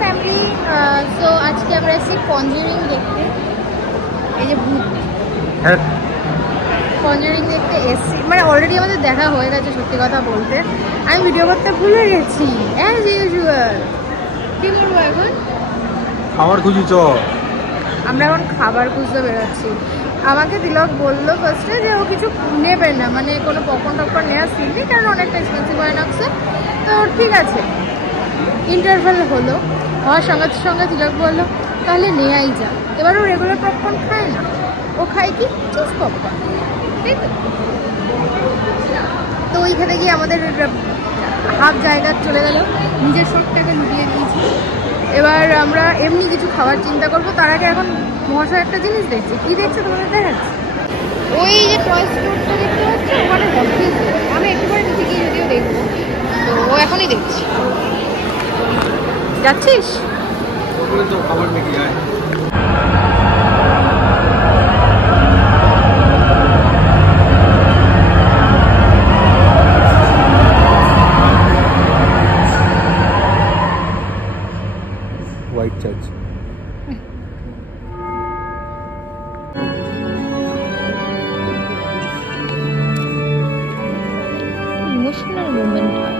Family. তো আজকে আমরা এসেছি কনজারিং দেখতে। এই যে ভূত কনজারিং দেখতে এসেছি, মানে অলরেডি আমাদের দেখা হয়ে গেছে। সত্যি কথা বলতে আমি ভিডিও করতে ভুলে গেছি অ্যাজ ইউজুয়াল। কি করবো এখন? খাবার খুঁজি চ। আমরা এখন খাবার খুঁজতে বেরোচ্ছি। আমাকে তিলক বললো ফার্স্টে যে ও কিছু নেবে না, মানে কোনো পপকর্ন টপকর্ন নেওয়ার সিন নেই, কারণ অনেকটা এক্সপেন্সিভ হয়ে নাকছে। তো ঠিক আছে, ইন্টারভ্যাল হলো, হওয়ার সঙ্গে সঙ্গে তিলক বললো তাহলে নেয়াই যা। এবার ও রেগুলার পপকর্ন খায় না, ও খায় কি চিজ পপকর্ন, ঠিক তো? তো ওইখানে গিয়ে আমাদের হাফ জায়গা চলে গেল, নিজের শোটটাকে লুটিয়ে দিয়েছি। এবার আমরা এমনি কিছু খাবার চিন্তা করবো, তার আগে এখন মহাশয় একটা জিনিস দেখছি। কি দেখছে তোমাদের দেখাচ্ছি। ওই যে টয় স্টোরটা দেখতে পাচ্ছি, ওখানে হটকেস দেখছি। আমি একটু পরে নিচে গিয়ে যদিও দেখবো, তো ও এখনই দেখছি। যাচ্ছিস? খাবার মেখে যায়। White Church. ইমোশনাল মোমেন্ট হয়।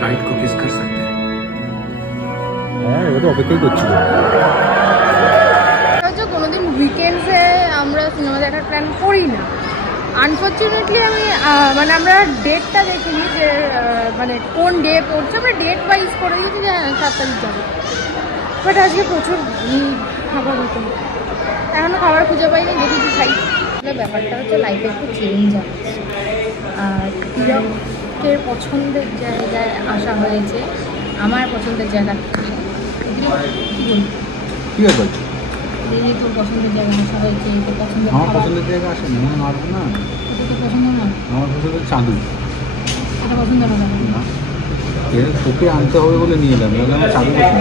Pride को किस कर सकते हैं? हाँ, वो तो अपेक्षाই করছিল। কোনোদিন উইকেন্ডসে আমরা সিনেমা দেখার প্ল্যান করি না। আনফর্চুনেটলি মানে আমরা ডেটটা দেখিনি যে মানে কোন ডে পড়ছে। আমরা ডেট ওয়াইজ করে দিয়েছি যে 7 তারিখ যাবো। বাট আজকে প্রচুর খাবার হতো, এখনও খাবার খুঁজে পাইনি, দেখি কি খাই। ব্যাপারটা হচ্ছে লাইফে একটু চেঞ্জ আসছে। আর তিলকের পছন্দের জায়গায় আসা হয়েছে, আমার পছন্দের জায়গা থেকে। ঠিক আছে, দিদি তোর পছন্দের জায়গায় আসা হয়েছে, তোর পছন্দের আমার পছন্দের জায়গা আসে মনে মারবো না। এটা তো পছন্দ না, আমার পছন্দের চাঁদু। এটা পছন্দ না না, তোকে আনতে হবে বলে নিয়ে এলাম, নাহলে আমার চাঁদু পছন্দ।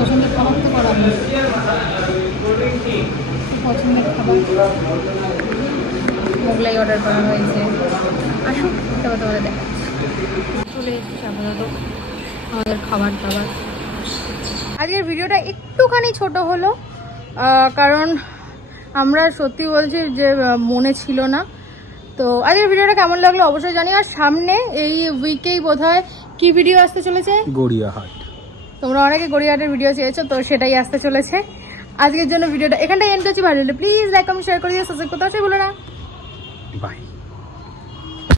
পছন্দের খাবার তো করা হবে, পছন্দের খাবার মোগলাই অর্ডার করা হয়েছে। আসুক, তারপর তোমাদের দেখাচ্ছি। চলে এসেছি আপাতত আমাদের খাবার দাবার। আজকের ভিডিওটা একটুখানি ছোট হলো, কারণ আমরা সত্যি বলছি যে মনে ছিল না। তো আজকের ভিডিওটা কেমন লাগলো অবশ্যই জানি। আর সামনে এই উইকেই বোধহয় কি ভিডিও আসতে চলেছে, গড়িয়াহাট। তোমরা অনেকে গড়িয়াহাটের ভিডিও চেয়েছো, তো সেটাই আসতে চলেছে। আজকের জন্য ভিডিওটা এখানটাই এন্ড করছি। ভালো লাগলে প্লিজ লাইক কমেন্ট শেয়ার করে দিও, সাবস্ক্রাইব করতে ভুলো না। বাই।